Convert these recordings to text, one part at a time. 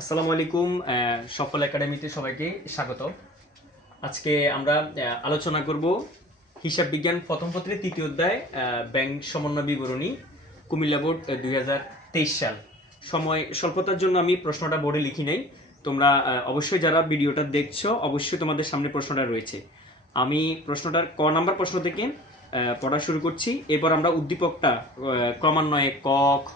আসসালামু আলাইকুম সফল একাডেমিতে সবাইকে স্বাগত। আজকে আমরা আলোচনা করব হিসাব বিজ্ঞান প্রথম পত্রের তৃতীয় অধ্যায় ব্যাংক সমন্বয় বিবরণী, কুমিল্লা বোর্ড দুই হাজার তেইশ সাল। সময় স্বল্পতার জন্য আমি প্রশ্নটা বোর্ডে লিখি নাই। তোমরা অবশ্যই যারা ভিডিওটা দেখছ, অবশ্যই তোমাদের সামনে প্রশ্নটা রয়েছে। আমি প্রশ্নটার ক নাম্বার প্রশ্ন থেকে পড়া শুরু করছি। এরপর আমরা উদ্দীপকটা ক্রমান্বয়ে ক, খ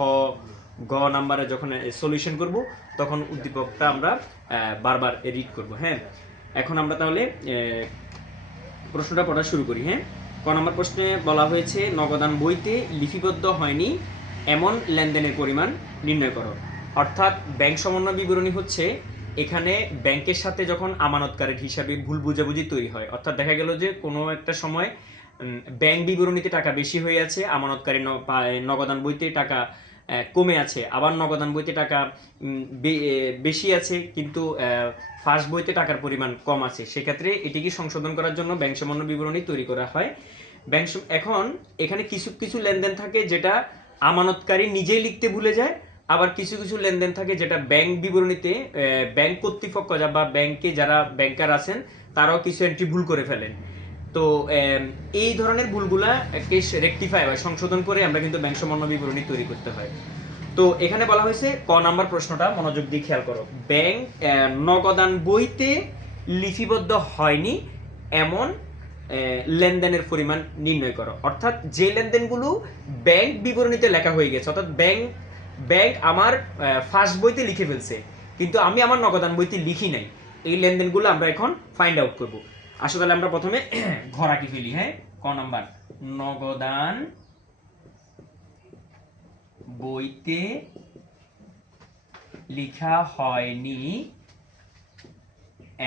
গ নাম্বারে যখন সলিউশন করব, তখন উদ্দীপকটা আমরা বারবার রিড করব হ্যাঁ? এখন আমরা তাহলে প্রশ্নটা পড়া শুরু করি হ্যাঁ? ক নম্বর প্রশ্নে বলা হয়েছে, নগদান বইতে লিপিবদ্ধ হয়নি, এমন লেনদেনের পরিমাণ নির্ণয় করো। অর্থাৎ ব্যাংক সমন্বয় বিবরণী হচ্ছে, এখানে ব্যাংকের সাথে যখন আমানতকারীর হিসাবে ভুল বুঝাবুঝি তৈরি হয়, অর্থাৎ দেখা গেল যে কোনো একটা সময় ব্যাংক বিবরণীতে টাকা বেশি হয়ে আছে, আমানতকারী নগদান বইতে টাকা কমে আছে। আবার নগদান বইতে টাকা বেশি আছে, কিন্তু ফার্স্ট বইতে টাকার পরিমাণ কম আছে। সেক্ষেত্রে এটিকে সংশোধন করার জন্য ব্যাংক সমন্বয় বিবরণী তৈরি করা হয়। ব্যাংক এখন এখানে কিছু কিছু লেনদেন থাকে যেটা আমানতকারী নিজেই লিখতে ভুলে যায়। আবার কিছু কিছু লেনদেন থাকে যেটা ব্যাংক বিবরণীতে ব্যাংক কর্তৃপক্ষ বা ব্যাংকে যারা ব্যাংকার আছেন, তারাও কিছু এন্ট্রি ভুল করে ফেলেন। তো এই ধরনের ভুলগুলা রেকটিফাই বা সংশোধন করে আমরা কিন্তু ব্যাংক সমন্বয় বিবরণী তৈরি করতে হয়। তো, এখানে বলা হয়েছে ক নাম্বার প্রশ্নটা মনোযোগ দিয়ে খেয়াল করো। ব্যাংক নগদান বইতে লিপিবদ্ধ হয়নি, এমন লেনদেনের পরিমাণ নির্ণয় করো। অর্থাৎ যে লেনদেনগুলো ব্যাংক বিবরণীতে লেখা হয়ে গেছে, অর্থাৎ ব্যাংক ব্যাংক আমার ফার্স্ট বইতে লিখে ফেলছে, কিন্তু আমি আমার নগদান বইতে লিখি নাই। এই লেনদেনগুলো আমরা এখন ফাইন্ড আউট করব। আসলে তাহলে আমরা প্রথমে ঘর আঁকি ফেলি হ্যাঁ? ক নাম্বার? নগদান বইতে লেখা হয়নি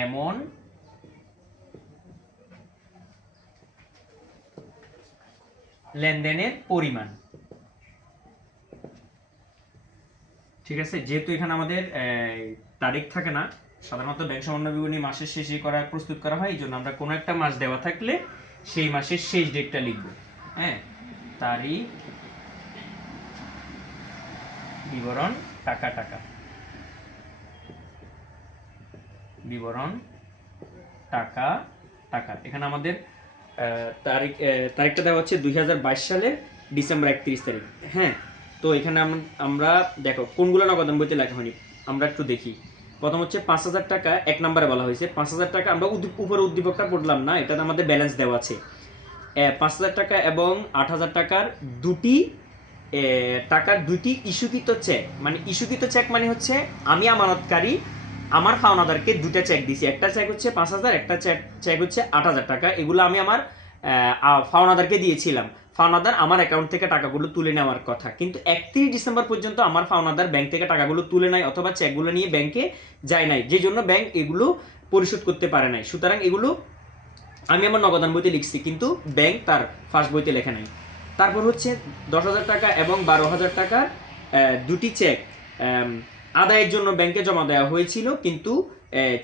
এমন লেনদেনের পরিমাণ। ঠিক আছে? যেহেতু এখানে আমাদের তারিখ থাকে না সাধারণত ব্যাংক সমন্বয় বিবরণী মাসের শেষে করা প্রস্তুত করা হয়, এই জন্য আমরা কোনো একটা মাস দেওয়া থাকলে সেই মাসের শেষ ডেটটা লিখব। হ্যাঁ? তারিখ, বিবরণ, টাকা টাকা। বিবরণ, টাকা টাকা। এখানে আমাদের তারিখ তারিখটা দেওয়া হচ্ছে দুই সালের ডিসেম্বর একত্রিশ তারিখ। হ্যাঁ? তো এখানে আমরা, দেখো, কোনগুলো নগদান বইতে লেখা হয়নি, আমরা একটু দেখি। প্রথম হচ্ছে পাঁচ হাজার টাকা, এক নম্বরে বলা হয়েছে। পাঁচ হাজার টাকা আমরা উপরে উদ্দীপকটা পড়লাম না, এটাতে আমাদের ব্যালেন্স দেওয়া আছে। পাঁচ হাজার টাকা এবং আট হাজার টাকার দুটি টাকার দুইটি ইস্যুকৃত চেক মানে ইস্যুকৃত চেক মানে হচ্ছে, আমি আমানতকারী, আমার ফাওনাদারকে দুটা চেক দিছি। একটা চেক হচ্ছে পাঁচ হাজার, একটা চেক চেক হচ্ছে আট হাজার টাকা। এগুলো আমি আমার ফাওনাদারকে দিয়েছিলাম। ফাওনাদার আমার অ্যাকাউন্ট থেকে টাকাগুলো তুলে নেওয়ার কথা। কিন্তু একত্রিশ ডিসেম্বর পর্যন্ত আমার ফাওনাদার ব্যাংক থেকে টাকাগুলো তুলে নেয় অথবা চেকগুলো নিয়ে ব্যাংকে যায় নাই। যে জন্য ব্যাংক এগুলো পরিশোধ করতে পারে নাই। সুতরাং এগুলো আমি আমার নগদান বইতে লিখছি, কিন্তু ব্যাংক তার ফার্স্ট বইতে লেখা নাই। তারপর হচ্ছে দশ হাজার টাকা এবং বারো হাজার টাকার দুটি চেক আদায়ের জন্য ব্যাংকে জমা দেওয়া হয়েছিল, কিন্তু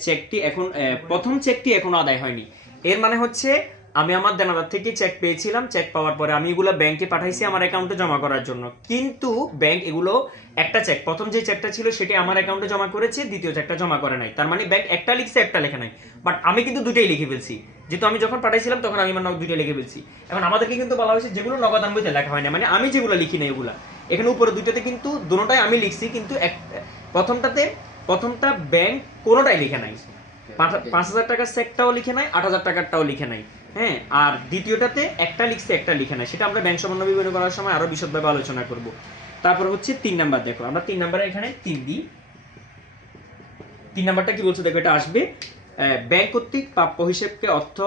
চেকটি এখন প্রথম চেকটি এখনও আদায় হয়নি। এর মানে হচ্ছে আমি আমার দেনাদার থেকে চেক পেয়েছিলাম চেক পাওয়ার পরে আমি এগুলো ব্যাংকে পাঠাইছি আমার অ্যাকাউন্টে জমা করার জন্য। কিন্তু ব্যাংক এগুলো একটা চেক প্রথম যে চেকটা ছিল সেটি আমার অ্যাকাউন্টে জমা করেছে, দ্বিতীয় চেকটা জমা করে নাই। তার মানে ব্যাংক একটা লিখছে, একটা লেখা নাই। বাট আমি কিন্তু দুটোই লিখে ফেলছি। যেহেতু আমি যখন পাঠাইছিলাম, তখন আমি আমার দুটো লিখে ফেলছি। এখন আমাদেরকে কিন্তু বলা হয়েছে, যেগুলো নগদান বইতে লেখা হয় না। মানে আমি যেগুলো লিখি না এগুলা। এখানে উপরে দুইটাতে কিন্তু, দুটোটাই আমি লিখছি, কিন্তু এক প্রথমটাতে প্রথমটা ব্যাংক কোনোটাই লিখে নাই। পাঁচ- হাজার টাকার চেকটাও লিখে নাই, আট হাজার টাকারটাও লিখে নাই। হ্যাঁ আর দ্বিতীয়টাতে একটা লিখছে, একটা লিখে নাই। সেটা আমরা ব্যাংক সমন্বয় বিবরণী করার সময় আরও বিশদভাবে আলোচনা করব। তারপর হচ্ছে তিন নাম্বার, দেখো, আমরা তিন নাম্বারে এখানে তিন দিই। তিন নাম্বারটা কি বলছে? দেখো, এটা আসবে। ব্যাংক কর্তৃক প্রাপ্য হিসেবকে অর্থ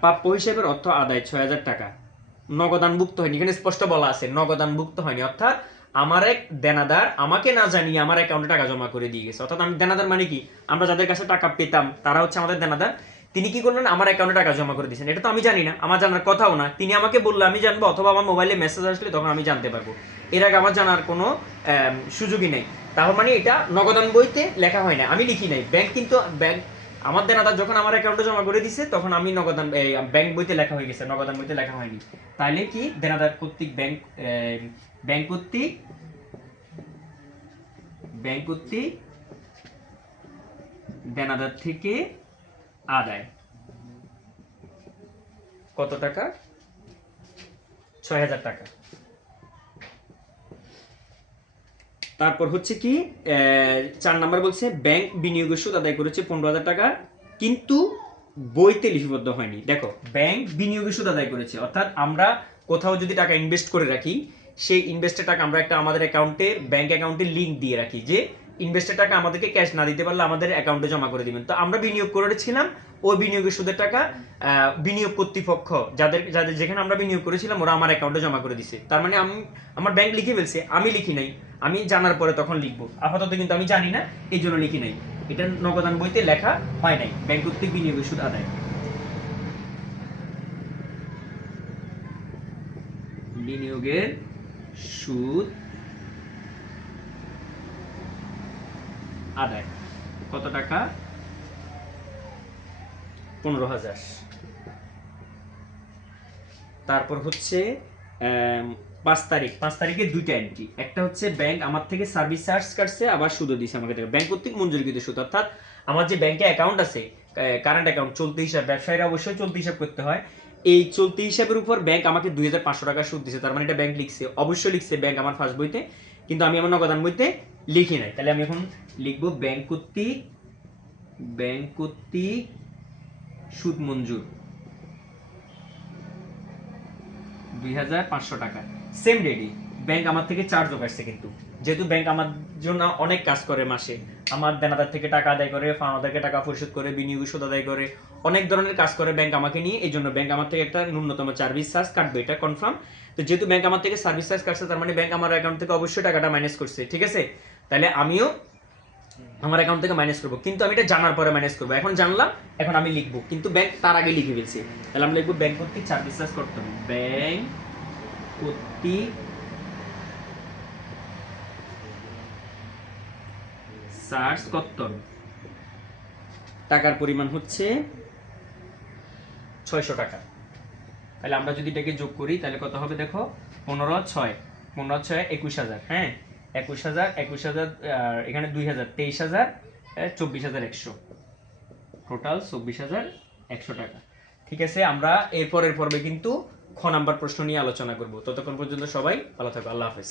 প্রাপ্য হিসেবের অর্থ আদায় ছয় হাজার টাকা। নগদান নগদানভুক্ত হয়নি। এখানে স্পষ্ট বলা আছে নগদান নগদানভুক্ত হয়নি। অর্থাৎ আমার এক দেনাদার আমাকে না জানিয়ে আমার অ্যাকাউন্টে টাকা জমা করে দিয়ে গেছে। অর্থাৎ আমি দেনাদার মানে কি? আমরা যাদের কাছে টাকা পেতাম, তারা হচ্ছে আমাদের দেনাদার। তিনি কি করলেন? আমার অ্যাকাউন্টে টাকা জমা করে দিয়েছেন। এটা তো আমি জানি না, আমার জানার কথাও না। তিনি আমাকে বললে, আমি জানব অথবা আমার মোবাইলে মেসেজ আসলে তখন আমি জানতে পারব। এর আগে আমার জানার কোনো সুযোগই নেই। তার মানে এটা নগদান বইতে লেখা হয় না আমি লিখি নাই। ব্যাংক কিন্তু, ব্যাংক, আমার দেনাদার যখন আমার অ্যাকাউন্টে জমা করে দিছে, তখন আমি নগদান ব্যাংক বইতে লেখা হয়ে গেছে। নগদান বইতে লেখা হয়নি। তাহলে কি দেনাদার কর্তৃক ব্যাংক ব্যাংক কর্তৃক ব্যাংক দেনাদার থেকে আদায়। কত টাকা? ছয় হাজার টাকা। তারপর হচ্ছে কি চার নাম্বার বলছে, ব্যাংক বিনিয়োগের সুদ আদায় করেছে পনেরো হাজার টাকা, কিন্তু বইতে লিপিবদ্ধ হয়নি। দেখো, ব্যাংক বিনিয়োগের সুদ আদায় করেছে। অর্থাৎ আমরা কোথাও যদি টাকা ইনভেস্ট করে রাখি সেই ইনভেস্টের টাকা আমরা একটা আমাদের অ্যাকাউন্টে ব্যাংক অ্যাকাউন্টে লিংক দিয়ে রাখি যে ইনভেস্টের টাকা আমাদেরকে ক্যাশ না দিতে পারলে আমাদের অ্যাকাউন্টে জমা করে দিবেন। তো আমরা বিনিয়োগ করেছিলাম ওই বিনিয়োগের সুদের টাকা বিনিয়োগ কর্তৃপক্ষ, যাদের যাদের যেখানে আমরা বিনিয়োগ করেছিলাম, ওরা আমার অ্যাকাউন্টে জমা করে দিছে। তার মানে আমি, আমার ব্যাংক লিখে ফেলছে, আমি লিখি নাই, আমি জানার পরে তখন লিখব। আপাতত কিন্তু আমি জানি না, এই জন্য লিখি নাই। এটা নগদান বইতে লেখা হয় নাই ব্যাংক কর্তৃক বিনিয়োগের সুদ আদায়। বিনিয়োগের সুদ আদায়। কত টাকা? পনেরো হাজার। তারপর হচ্ছে পাঁচ তারিখ। পাঁচ তারিখে দুইটা এন্ট্রি একটা হচ্ছে ব্যাংক আমার থেকে সার্ভিস চার্জ কাটছে, আবার সুদও দিছে আমাকে ব্যাংক কর্তৃক মঞ্জুরিকৃত সুদ। অর্থাৎ আমার যে ব্যাংকে অ্যাকাউন্ট আছে কারেন্ট অ্যাকাউন্ট চলতি হিসাব, ব্যবসায়ীরা অবশ্যই চলতি হিসাব করতে হয়। এই চলতি হিসাবের উপর ব্যাংক আমাকে দুই হাজার পাঁচশো টাকা সুদ দিছে, তার মানে এটা ব্যাংক লিখছে। অবশ্যই লিখছে ব্যাংক আমার ফার্স্ট বইতে, কিন্তু আমি আমার নগদান বইতে লিখি নাই। তাহলে আমি এখন লিখব ব্যাংক কর্তৃক ব্যাংক কর্তৃক সুদ মঞ্জুর। দুই হাজার পাঁচশো টাকা। সেম রেডি ব্যাংক আমার থেকে চার্জও কাটছে কিন্তু। যেহেতু ব্যাংক আমার জন্য অনেক কাজ করে মাসে। আমার দেনাদার থেকে টাকা আদায় করে ফার্মাদারকে টাকা পরিশোধ করে, বিনিয়োগ সুদ আদায় করে, অনেক ধরনের কাজ করে ব্যাংক আমাকে নিয়ে। এই জন্য ব্যাংক আমার থেকে একটা ন্যূনতম সার্ভিস চার্জ কাটবে, এটা কনফার্ম তো যেহেতু ব্যাংক আমার থেকে সার্ভিস চার্জ কাটছে, তার মানে ব্যাংক আমার অ্যাকাউন্ট থেকে অবশ্যই টাকাটা মাইনাস করছে, ঠিক আছে? তাহলে আমিও আমার অ্যাকাউন্ট থেকে মাইনাস করব। কিন্তু আমি এটা জানার পরে মাইনাস করব। এখন জানলাম, এখন আমি লিখব। কিন্তু ব্যাংক তার আগে লিখে ফেলছি। তাহলে আমি লিখব ব্যাংক কর্তৃক সার্ভিস চার্জ করতে হবে। ব্যাংক কর্তৃক চার্জ হবে টাকার পরিমাণ হচ্ছে ছয়শো টাকা। তাহলে আমরা যদি এটাকে যোগ করি, তাহলে কত হবে দেখো? পনেরো ছয়। পনেরো ছয় একুশ হাজার হ্যাঁ? একুশ হাজার একুশ হাজার এখানে দুই হাজার, তেইশ হাজার চব্বিশ হাজার একশো। টোটাল চব্বিশ হাজার একশো টাকা। ঠিক আছে, আমরা এরপরের পর্বে কিন্তু খ নাম্বার প্রশ্ন নিয়ে আলোচনা করব। ততক্ষণ পর্যন্ত সবাই ভালো থাকো, আল্লাহ হাফেজ।